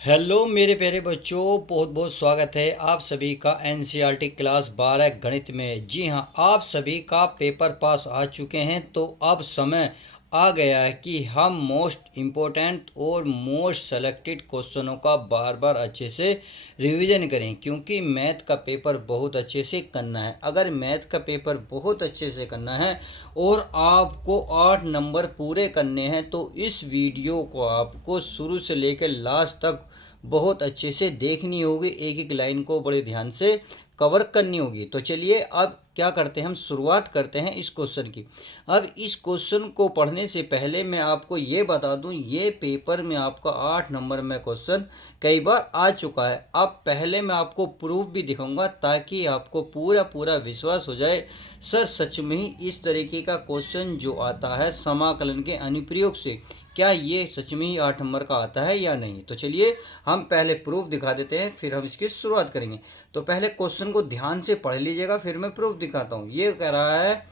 Hello मेरे प्यारे बच्चों, बहुत बहुत स्वागत है आप सभी का एनसीईआरटी क्लास 12 गणित में। जी हाँ, आप सभी का पेपर पास आ चुके हैं। तो अब समय आ गया है कि हम मोस्ट इम्पोर्टेंट और मोस्ट सेलेक्टेड क्वेश्चनों का बार बार अच्छे से रिवीजन करें, क्योंकि मैथ का पेपर बहुत अच्छे से करना है। अगर मैथ का पेपर बहुत अच्छे से करना है और आपको 8 नंबर पूरे करने हैं तो इस वीडियो को आपको शुरू से लेकर लास्ट तक बहुत अच्छे से देखनी होगी। एक एक लाइन को बड़े ध्यान से कवर करनी होगी। तो चलिए अब क्या करते हैं, हम शुरुआत करते हैं इस क्वेश्चन की। अब इस क्वेश्चन को पढ़ने से पहले मैं आपको ये बता दूं, ये पेपर में आपका 8 नंबर में क्वेश्चन कई बार आ चुका है। अब पहले मैं आपको प्रूफ भी दिखाऊंगा ताकि आपको पूरा पूरा विश्वास हो जाए सर सच में ही इस तरीके का क्वेश्चन जो आता है समाकलन के अनुप्रयोग से, क्या ये सच में ही 8 नंबर का आता है या नहीं। तो चलिए हम पहले प्रूफ दिखा देते हैं, फिर हम इसकी शुरुआत करेंगे। तो पहले क्वेश्चन को ध्यान से पढ़ लीजिएगा, फिर मैं प्रूफ दिखाता हूँ। ये कह रहा है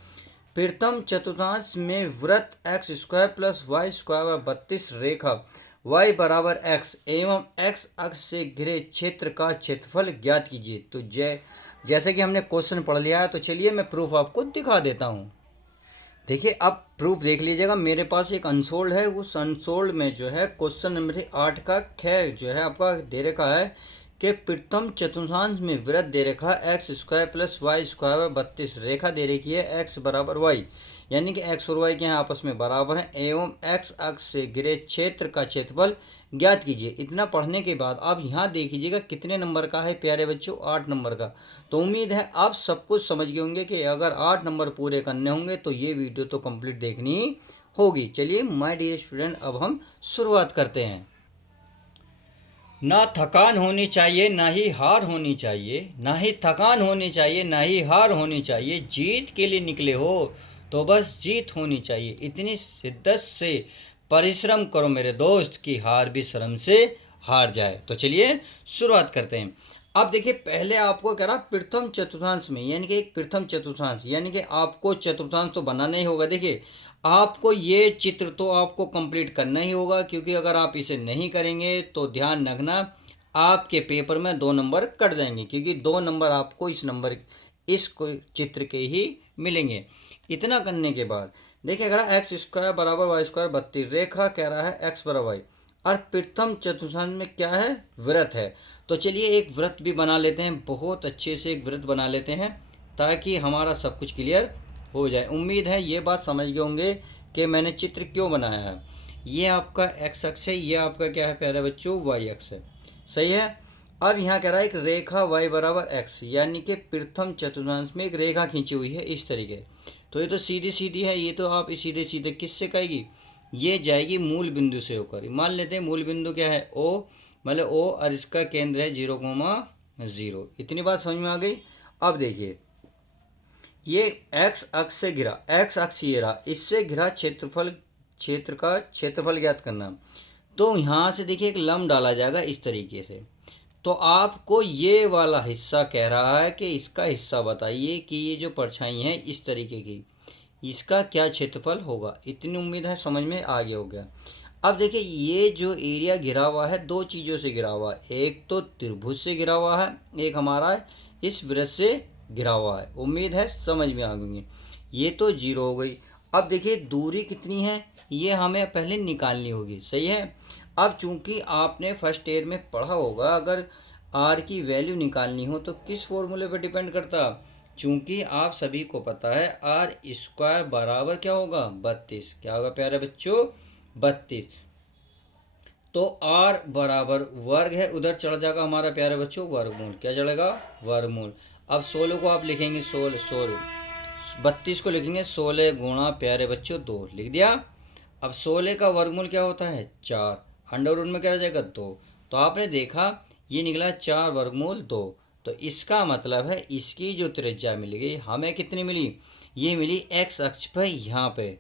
प्रथम चतुर्थांश में वृत्त x square plus y square 32 रेखा y बराबर x एवं x अक्ष से घिरे क्षेत्र का क्षेत्रफल ज्ञात कीजिए। तो जैसे कि हमने क्वेश्चन पढ़ लिया है, तो चलिए मैं प्रूफ आपको दिखा देता हूँ। देखिए अब प्रूफ देख लीजिएगा, मेरे पास एक अनसोल्ड है। उस अनसोल्ड में जो है क्वेश्चन नंबर 8 का ख जो है आपका दे रखा है कि प्रथम चतुर्थांश में वृत्त दे रखा है x square plus y square 32 रेखा दे रखी है एक्स बराबर वाई, यानी कि एक्स और वाई के यहाँ आपस में बराबर हैं, एवं एक्स अक्ष से घिरे क्षेत्र का क्षेत्रफल ज्ञात कीजिए। इतना पढ़ने के बाद आप यहाँ देख लीजिएगा कितने नंबर का है प्यारे बच्चों, 8 नंबर का। तो उम्मीद है आप सब कुछ समझ गए होंगे कि अगर 8 नंबर पूरे करने होंगे तो ये वीडियो तो कंप्लीट देखनी होगी। चलिए माय डियर स्टूडेंट, अब हम शुरुआत करते हैं। ना थकान होनी चाहिए ना ही हार होनी चाहिए, ना ही थकान होनी चाहिए ना ही हार होनी चाहिए। जीत के लिए निकले हो तो बस जीत होनी चाहिए। इतनी शिद्दत से परिश्रम करो मेरे दोस्त कि हार भी शर्म से हार जाए। तो चलिए शुरुआत करते हैं। अब देखिए पहले आपको कह रहा प्रथम चतुर्थांश में, यानी कि एक प्रथम चतुर्थांश, यानी कि आपको चतुर्थांश तो बनाना ही होगा। देखिए आपको ये चित्र तो आपको कंप्लीट करना ही होगा, क्योंकि अगर आप इसे नहीं करेंगे तो ध्यान रखना आपके पेपर में 2 नंबर कट जाएंगे, क्योंकि 2 नंबर आपको इस चित्र के ही मिलेंगे। इतना करने के बाद देखिए अगर एक्स स्क्वायर बराबर वाई स्क्वायर 32 रेखा कह रहा है एक्स बराबर वाई, और प्रथम चतुर्थांश में क्या है, वृत्त है। तो चलिए एक वृत्त भी बना लेते हैं, बहुत अच्छे से एक वृत्त बना लेते हैं ताकि हमारा सब कुछ क्लियर हो जाए। उम्मीद है ये बात समझ गए होंगे कि मैंने चित्र क्यों बनाया है। ये आपका एक्स अक्ष है, ये आपका क्या है प्यारे बच्चों, वाई अक्ष है। सही है। अब यहाँ कह रहा है एक रेखा y बराबर एक्स, यानी कि प्रथम चतुर्थांश में एक रेखा खींची हुई है इस तरीके। तो ये तो सीधी सीधी है, ये तो आप सीधे सीधे किससे कहेगी, ये जाएगी मूल बिंदु से होकर। मान लेते हैं मूल बिंदु क्या है, ओ, मतलब ओ, और इसका केंद्र है 0,0। इतनी बात समझ में आ गई। अब देखिए ये एक्स अक्ष से घिरा, एक्स अक्ष ये रहा, इससे घिरा क्षेत्र का क्षेत्रफल ज्ञात करना। तो यहाँ से देखिए एक लंब डाला जाएगा इस तरीके से। तो आपको ये वाला हिस्सा कह रहा है कि इसका हिस्सा बताइए कि ये जो परछाई है इस तरीके की, इसका क्या क्षेत्रफल होगा। इतनी उम्मीद है समझ में आ गया हो गया। अब देखिए ये जो एरिया घिरा हुआ है 2 चीज़ों से घिरा हुआ है, एक तो त्रिभुज से घिरा हुआ है, एक हमारा इस वृत्त से घिरा हुआ है। उम्मीद है समझ में आ गई। ये तो 0 हो गई। अब देखिए दूरी कितनी है, ये हमें पहले निकालनी होगी। सही है। अब चूंकि आपने फर्स्ट ईयर में पढ़ा होगा, अगर आर की वैल्यू निकालनी हो तो किस फॉर्मूले पर डिपेंड करता, चूंकि आप सभी को पता है आर स्क्वायर बराबर क्या होगा, 32। क्या होगा प्यारे बच्चों, 32। तो आर बराबर वर्ग है, उधर चढ़ जाएगा हमारा प्यारे बच्चों वर्गमूल। क्या चढ़ेगा, वर्गमूल। अब 16 को आप लिखेंगे 32 को लिखेंगे 16 गुणा प्यारे बच्चों 2, लिख दिया। अब 16 का वर्गमूल क्या होता है, 4, अंडर रूट में क्या रह जाएगा, 2। तो आपने देखा ये निकला 4 वर्गमूल 2। तो इसका मतलब है इसकी जो त्रिज्या मिल गई हमें कितनी मिली, ये मिली एक्स अक्ष पर यहाँ पे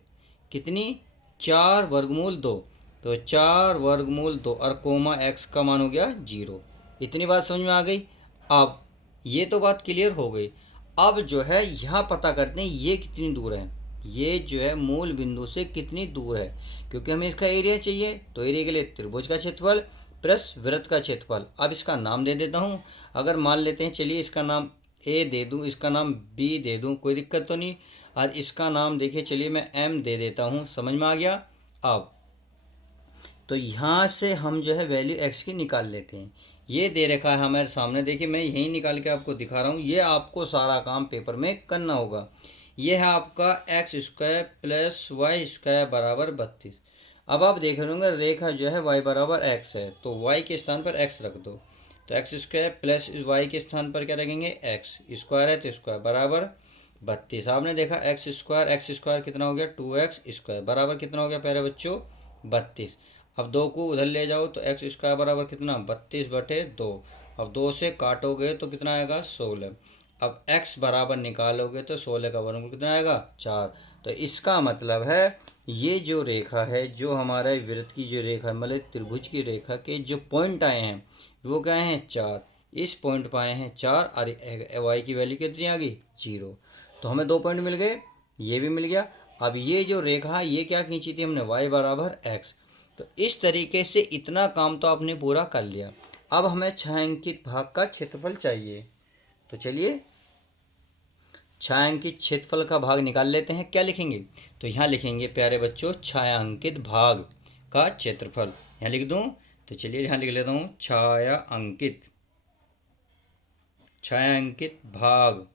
कितनी, 4 वर्गमूल 2। तो 4 वर्गमूल 2 और कोमा एक्स का मान हो गया 0। इतनी बात समझ में आ गई। अब ये तो बात क्लियर हो गई। अब जो है यहाँ पता करते हैं ये कितनी दूर है, ये जो है मूल बिंदु से कितनी दूर है, क्योंकि हमें इसका एरिया चाहिए। तो एरिया के लिए त्रिभुज का क्षेत्रफल प्लस वृत्त का क्षेत्रफल। अब इसका नाम दे देता हूँ। अगर मान लेते हैं, चलिए इसका नाम ए दे दूँ, इसका नाम बी दे दूँ, कोई दिक्कत तो नहीं। और इसका नाम देखिए, चलिए मैं एम दे देता हूँ। समझ में आ गया? अब तो यहाँ से हम जो है वैल्यू एक्स की निकाल लेते हैं। ये दे रखा है हमारे सामने, देखिए मैं यही निकाल के आपको दिखा रहा हूँ। ये आपको सारा काम पेपर में करना होगा। ये है आपका x square plus y square बराबर 32। अब आप देख रहे होंगे रेखा जो है वाई बराबर एक्स है, तो वाई के स्थान पर एक्स रख दो। तो एक्स स्क्वायर प्लस वाई के स्थान पर क्या रखेंगे? एक्स स्क्वायर है तो स्क्वायर बराबर 32। आपने देखा एक्स स्क्वायर कितना हो गया? 2x स्क्वायर बराबर कितना हो गया प्यारे बच्चों? 32। अब 2 को उधर ले जाओ तो एक्स स्क्वायर बराबर कितना? 32/2। अब 2 से काटोगे तो कितना आएगा? 16। अब x बराबर निकालोगे तो 16 का वर्गमूल कितना आएगा? 4। तो इसका मतलब है ये जो रेखा है, जो हमारा वृत्त की जो रेखा मतलब त्रिभुज की रेखा के जो पॉइंट आए हैं वो क्या हैं? 4। इस पॉइंट पर आए हैं 4 और वाई की वैल्यू कितनी आ गई? 0। तो हमें 2 पॉइंट मिल गए, ये भी मिल गया। अब ये जो रेखा है ये क्या खींची थी हमने? y बराबर x। तो इस तरीके से इतना काम तो आपने पूरा कर लिया। अब हमें छायांकित भाग का क्षेत्रफल चाहिए। तो चलिए छायांकित क्षेत्रफल का भाग निकाल लेते हैं। क्या लिखेंगे? तो यहाँ लिखेंगे प्यारे बच्चों छायांकित भाग का क्षेत्रफल। यहाँ लिख दूँ? तो चलिए यहाँ लिख लेता हूँ छायांकित भाग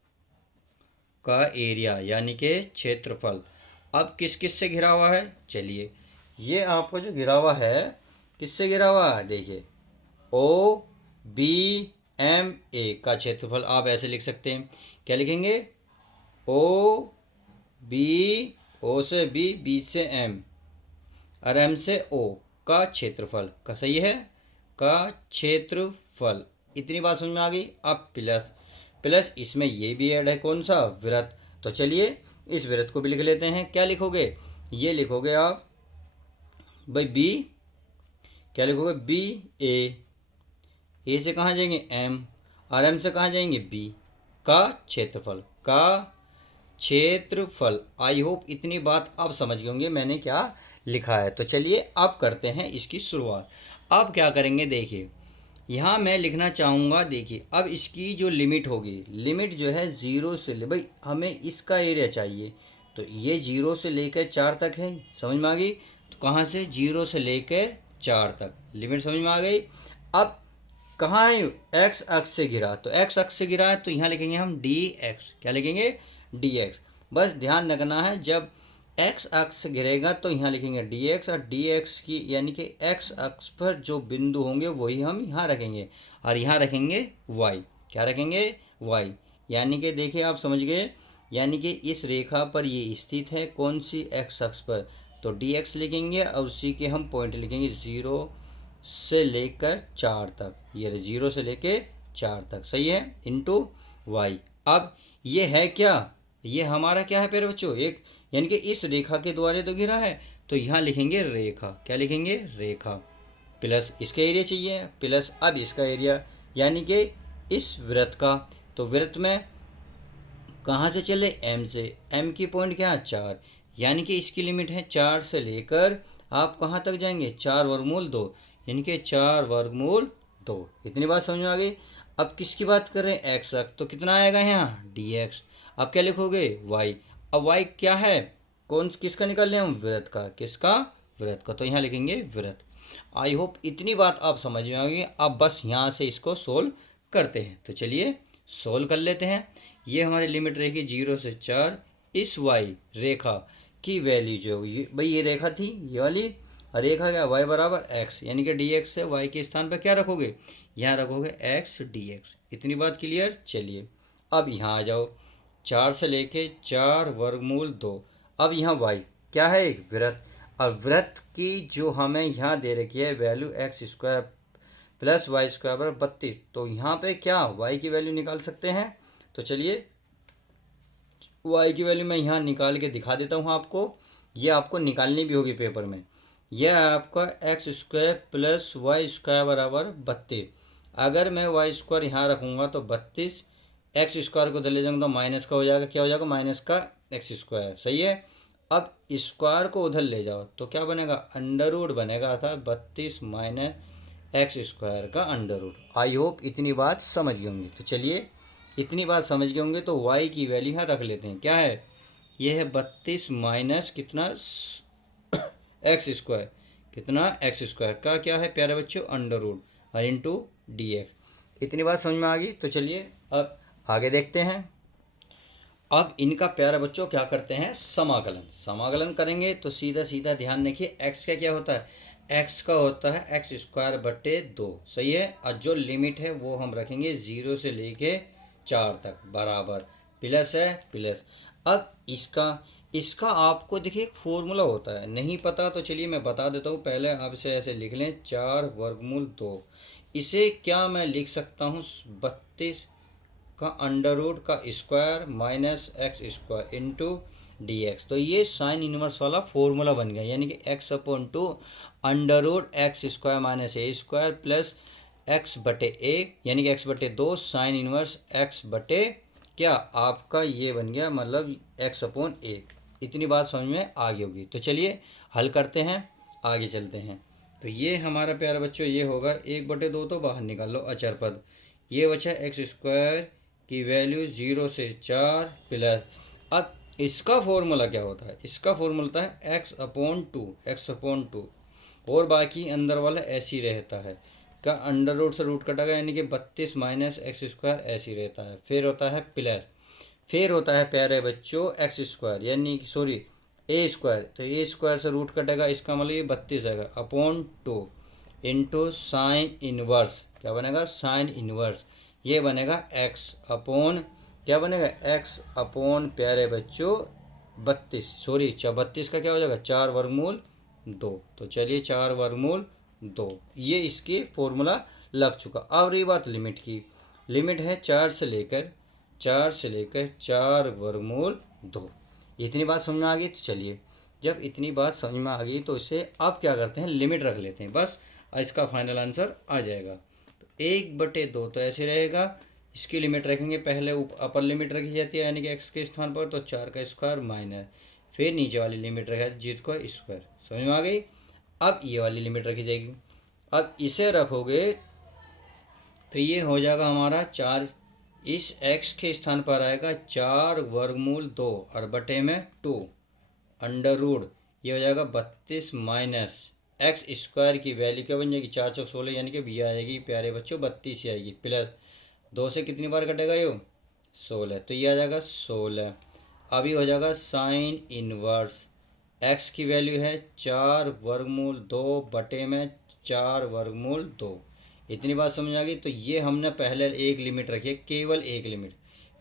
का एरिया यानी कि क्षेत्रफल। अब किस किस से घिरा हुआ है? चलिए ये आपको जो घिरा हुआ है किससे घिरा हुआ है? देखिए ओ बी एम ए का क्षेत्रफल आप ऐसे लिख सकते हैं। क्या लिखेंगे? ओ बी, ओ से बी, बी से एम और एम से ओ का क्षेत्रफल का, सही है, का क्षेत्रफल। इतनी बात समझ में आ गई। अब प्लस प्लस इसमें ये भी ऐड है, कौन सा? वृत्त। तो चलिए इस वृत्त को भी लिख लेते हैं। क्या लिखोगे? ये लिखोगे आप भाई बी, क्या लिखोगे? बी ए से कहाँ जाएंगे? एम, और एम से कहाँ जाएंगे? बी का क्षेत्रफल। आई होप इतनी बात आप समझ गए होंगे मैंने क्या लिखा है। तो चलिए अब करते हैं इसकी शुरुआत। अब क्या करेंगे? देखिए यहाँ मैं लिखना चाहूँगा, देखिए अब इसकी जो लिमिट होगी, लिमिट जो है 0 से ले, भाई हमें इसका एरिया चाहिए। तो ये 0 से लेकर 4 तक है, समझ में आ गई? तो कहाँ से? 0 से लेकर 4 तक लिमिट समझ में आ गई। अब कहाँ है? एक्स अक्ष से घिरा, तो एक्स अक्ष से घिरा है तो यहाँ लिखेंगे हम डी एक्स। क्या लिखेंगे? D x. बस ध्यान रखना है जब एक्स अक्ष से घिरेगा तो यहाँ लिखेंगे डी एक्स, और डी एक्स की यानी कि एक्स अक्ष पर जो बिंदु होंगे वही हम यहाँ रखेंगे, और यहाँ रखेंगे वाई। क्या रखेंगे? वाई। यानी कि देखिए आप समझ गए, यानी कि इस रेखा पर ये स्थित है, कौन सी? एक्स अक्ष पर। तो डी एक्स लिखेंगे और उसी के हम पॉइंट लिखेंगे 0 से लेकर 4 तक। ये 0 से लेकर 4 तक, सही है, इंटू वाई। अब ये है क्या? ये हमारा क्या है प्यारे बच्चों? एक, यानी कि इस रेखा के द्वारा तो घिरा है, तो यहाँ लिखेंगे रेखा। क्या लिखेंगे? रेखा। प्लस इसका एरिया चाहिए, प्लस अब इसका एरिया यानी कि इस वृत्त का। तो वृत्त में कहाँ से चले? एम से। एम की पॉइंट क्या है? 4। यानी कि इसकी लिमिट है 4 से लेकर आप कहाँ तक जाएंगे? 4 वर्गमूल 2, यानी कि 4 वर्गमूल 2। इतनी बात समझ में आ गई। अब किसकी बात कर रहे हैं? एक्स अक्ष। तो कितना आएगा यहाँ? D x. अब क्या लिखोगे? वाई। अब वाई क्या है? किसका निकाल रहे हैं हम? वृत्त का। किसका? वृत्त का। तो यहाँ लिखेंगे वृत्त। आई होप इतनी बात आप समझ में आ गई। अब बस यहाँ से इसको सोल्व करते हैं। तो चलिए सोल्व कर लेते हैं। ये हमारी लिमिट रहेगी 0 से 4। इस वाई रेखा की वैल्यू जो भाई ये रेखा थी ये वाली, और रेखा क्या? वाई बराबर एक्स, यानी कि डी एक्स से वाई के स्थान पर क्या रखोगे? यहाँ रखोगे एक्स डी एक्स। इतनी बात क्लियर? चलिए अब यहाँ आ जाओ, 4 से लेके 4 वर्गमूल 2। अब यहाँ वाई क्या है? एक वृत्त। अब वृत्त की जो हमें यहाँ दे रखी है value x square plus y square बराबर 32। तो यहाँ पे क्या वाई की वैल्यू निकाल सकते हैं। तो चलिए वाई की वैल्यू मैं यहाँ निकाल के दिखा देता हूँ आपको। ये आपको निकालनी भी होगी पेपर में। यह है आपका x square plus y square बराबर 32। अगर मैं वाई स्क्वायर यहाँ रखूँगा तो 32, एक्स स्क्वायर को उधर ले जाऊँगा तो माइनस का हो जाएगा। क्या हो जाएगा? माइनस का एक्स स्क्वायर, सही है। अब स्क्वायर को उधर ले जाओ तो क्या बनेगा? अंडर रूट बनेगा, अर्थात 32 माइनस एक्स स्क्वायर का अंडर रूट। आई होप इतनी बात समझ गए होंगे। तो चलिए इतनी बात समझ गए होंगे तो वाई की वैल्यू यहाँ रख लेते हैं। क्या है? ये है 32 माइनस कितना एक्स स्क्वायर, कितना एक्स स्क्वायर का क्या है प्यारे बच्चों अंडर रूट और इंटू डी एक्स। इतनी बात समझ में आ गई। तो चलिए अब आगे देखते हैं। अब इनका प्यारे बच्चों क्या करते हैं, समाकलन। समाकलन करेंगे तो सीधा सीधा ध्यान रखिए, एक्स का क्या होता है, एक्स का होता है एक्स स्क्वायर बटे 2, सही है। और जो लिमिट है वो हम रखेंगे 0 से लेके 4 तक बराबर, प्लस है प्लस। अब इसका इसका आपको देखिए एक फॉर्मूला होता है, नहीं पता तो चलिए मैं बता देता हूँ। पहले आप इसे ऐसे लिख लें, 4 वर्गमूल 2। इसे क्या मैं लिख सकता हूँ, 32 का अंडर रूट का square minus x square into D x. तो ये साइन इनवर्स वाला फॉर्मूला बन गया, यानी कि x upon two under root x square minus a square plus x बटे ए, यानी कि एक्स बटे 2 साइन इनवर्स एक्स बटे क्या आपका ये बन गया, मतलब एक्स अपॉन ए। इतनी बात समझ में आ गई होगी। तो चलिए हल करते हैं, आगे चलते हैं। तो ये हमारा प्यारा बच्चों ये होगा 1/2 तो बाहर निकाल लो अचर पद, ये बचा एक्स स्क्वायर की वैल्यू 0 से 4 प्लस। अब इसका फॉर्मूला क्या होता है, इसका फॉर्मूला होता है x upon to, x upon to, और बाकी अंदर वाला ऐसे ही रहता है, का अंडर रूट से रूट कटेगा, यानी कि 32 माइनस एक्स स्क्वायर ऐसे ही रहता है। फिर होता है प्लस, फिर होता है प्यारे बच्चों एक्स स्क्वायर, यानी कि सॉरी ए स्क्वायर, तो ए स्क्वायर से रूट कटेगा, इसका मतलब ये 32 आएगा अपॉन 2 इंटू साइन इनवर्स, क्या बनेगा साइन इनवर्स, ये बनेगा एक्स अपॉन क्या बनेगा एक्स अपॉन प्यारे बच्चों 32, सॉरी 32 का क्या हो जाएगा 4 वर्गमूल 2। तो चलिए 4 वर्गमूल 2, ये इसकी फॉर्मूला लग चुका। अब रही बात लिमिट की, लिमिट है 4 से लेकर 4 वर्गमूल 2। इतनी बात समझ में आ गई। तो चलिए जब इतनी बात समझ में आ गई तो इसे अब क्या करते हैं, लिमिट रख लेते हैं बस, और इसका फाइनल आंसर आ जाएगा। तो 1/2 तो ऐसे रहेगा, इसकी लिमिट रखेंगे, पहले अपर लिमिट रखी जाती है यानी कि एक्स के स्थान पर, तो 4 का स्क्वायर माइनस, फिर नीचे वाली लिमिट रखा जाती है जीरो का स्क्वायर, समझ में आ गई। अब ये वाली लिमिट रखी जाएगी, अब इसे रखोगे तो ये हो जाएगा हमारा 4, इस x के स्थान पर आएगा 4 वर्गमूल 2 और बटे में 2 अंडर रूट, ये हो जाएगा 32 माइनस एक्स स्क्वायर की वैल्यू क्या बन जाएगी 4 चौक 16, यानी कि भी आएगी प्यारे बच्चों 32 ही आएगी, प्लस 2 से कितनी बार कटेगा ये 16, तो ये आ जाएगा 16। अभी हो जाएगा साइन इनवर्स, एक्स की वैल्यू है 4 वर्गमूल 2 बटे में 4 वर्गमूल 2। इतनी बात समझ आ गई। तो ये हमने पहले एक लिमिट रखी है, केवल एक लिमिट,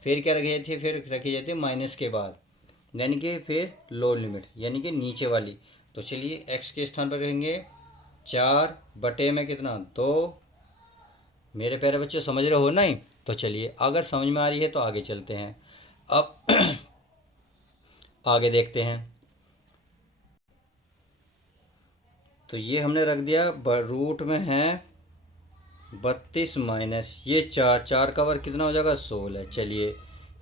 फिर क्या रखी जाती है, फिर रखी जाती है माइनस के बाद, यानी कि फिर लो लिमिट यानी कि नीचे वाली। तो चलिए एक्स के स्थान पर रहेंगे 4 बटे में कितना 2, मेरे प्यारे बच्चे समझ रहे हो नहीं। तो चलिए अगर समझ में आ रही है तो आगे चलते हैं। अब आगे देखते हैं। तो ये हमने रख दिया, रूट में है 32 माइनस ये 4, 4 का वर्ग कितना हो जाएगा 16। चलिए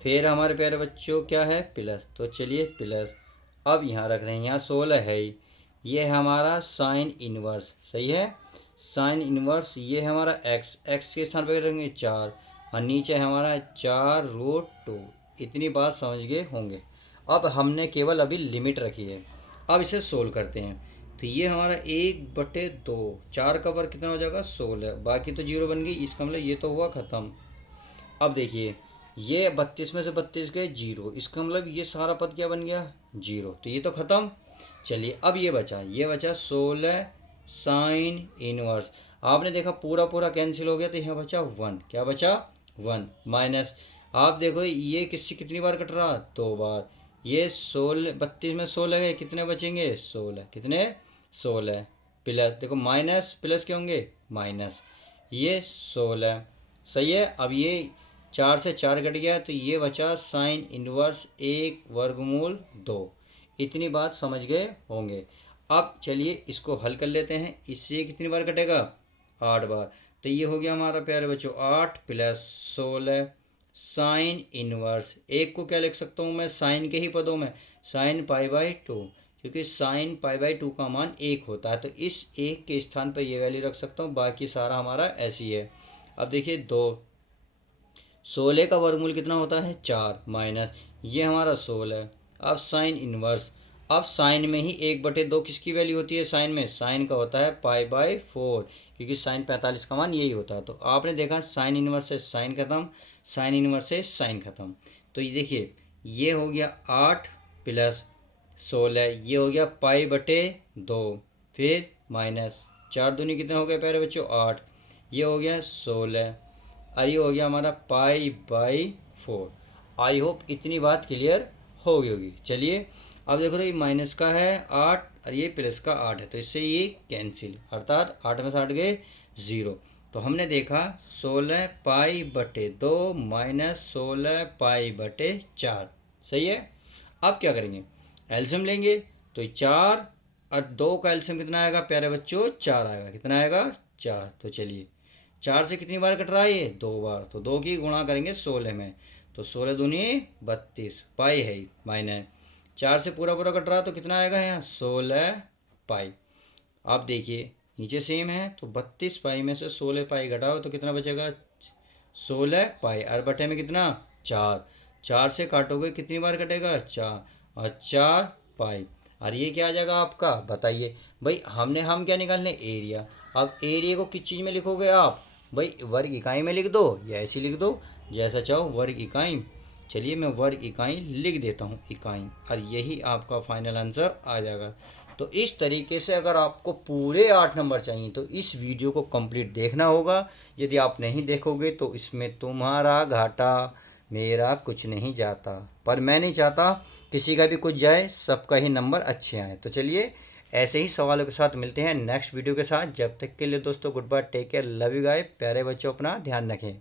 फिर हमारे प्यारे बच्चों क्या है प्लस, तो चलिए प्लस, अब यहाँ रख रहे हैं, यहाँ 16 है ही, ये है हमारा साइन इनवर्स, सही है साइन इनवर्स, ये है हमारा एक्स, एक्स के स्थान पर रखेंगे 4 और नीचे है हमारा 4√2। इतनी बात समझ गए होंगे। अब हमने केवल अभी लिमिट रखी है, अब इसे सोल्व करते हैं। तो ये हमारा 1/2, 4 का वर्ग कितना हो जाएगा 16, बाकी तो जीरो बन गई, इसका मतलब ये तो हुआ ख़त्म। अब देखिए ये 32 में से 32 गए जीरो, इसका मतलब ये सारा पद क्या बन गया जीरो, तो ये तो ख़त्म। चलिए अब ये बचा 16 साइन इनवर्स, आपने देखा पूरा पूरा कैंसिल हो गया, तो यहाँ बचा 1, क्या बचा 1 माइनस, आप देखो ये किससे कितनी बार कट रहा 2 बार, ये 16 32 में 16 गए, कितने बचेंगे 16, कितने 16 प्लस, देखो माइनस प्लस क्या होंगे माइनस, ये 16, सही है। अब ये 4 से 4 कट गया, तो ये बचा साइन इनवर्स 1/2। इतनी बात समझ गए होंगे। अब चलिए इसको हल कर लेते हैं, इससे कितनी बार कटेगा 8 बार, तो ये हो गया हमारा प्यारे बच्चों 8 प्लस 16 साइन इनवर्स, एक को क्या लिख सकता हूँ मैं साइन के ही पदों में, साइन पाई/2, क्योंकि साइन पाई बाई 2 का मान 1 होता है, तो इस 1 के स्थान पर ये वैल्यू रख सकता हूँ, बाकी सारा हमारा ऐसे ही है। अब देखिए 16 का वर्गमूल कितना होता है 4 माइनस ये हमारा 16। अब साइन इनवर्स, अब साइन में ही 1/2 किसकी वैल्यू होती है, साइन में साइन का होता है पाई बाई 4, क्योंकि साइन 45 का मान यही होता है। तो आपने देखा साइन इनवर्स से साइन खत्म, साइन इनवर्स से साइन खत्म। तो ये देखिए ये हो गया 8 प्लस 16, ये हो गया पाई/2, फिर माइनस 4 दूनी कितने हो गए प्यारे बच्चों 8, ये हो गया 16 और ये हो गया हमारा पाई/4। आई होप इतनी बात क्लियर हो गई होगी। चलिए अब देखो ये माइनस का है 8 और ये प्लस का 8 है, तो इससे ये कैंसिल, अर्थात 8 में से 8 गए 0। तो हमने देखा 16 पाई/2 माइनस 16 पाई/4, सही है। अब क्या करेंगे, एल्शियम लेंगे, तो 4 और 2 का एल्शियम कितना आएगा प्यारे बच्चों 4 आएगा, कितना आएगा 4। तो चलिए 4 से कितनी बार कट रहा है ये 2 बार, तो 2 की गुणा करेंगे 16 में, तो 16 दूनी 32 पाई है माइनस 4 से पूरा पूरा कट रहा तो कितना आएगा यहाँ 16 पाई। आप देखिए नीचे सेम है, तो 32 पाई में से 16 पाई घटाओ तो कितना बचेगा 16 पाई, और बटे में कितना 4, 4 से काटोगे कितनी बार कटेगा 4 और 4 पाई, और ये क्या आ जाएगा आपका बताइए भाई। हम क्या निकालने एरिया। अब एरिया को किस चीज़ में लिखोगे आप भाई, वर्ग इकाई में लिख दो या ऐसे लिख दो जैसा चाहो, वर्ग इकाई। चलिए मैं वर्ग इकाई लिख देता हूँ इकाई, और यही आपका फाइनल आंसर आ जाएगा। तो इस तरीके से अगर आपको पूरे 8 नंबर चाहिए तो इस वीडियो को कंप्लीट देखना होगा। यदि आप नहीं देखोगे तो इसमें तुम्हारा घाटा, मेरा कुछ नहीं जाता। पर मैं नहीं चाहता किसी का भी कुछ जाए, सबका ही नंबर अच्छे आए। तो चलिए ऐसे ही सवालों के साथ मिलते हैं नेक्स्ट वीडियो के साथ। जब तक के लिए दोस्तों good bye, take care, love you guys. प्यारे बच्चों अपना ध्यान रखें।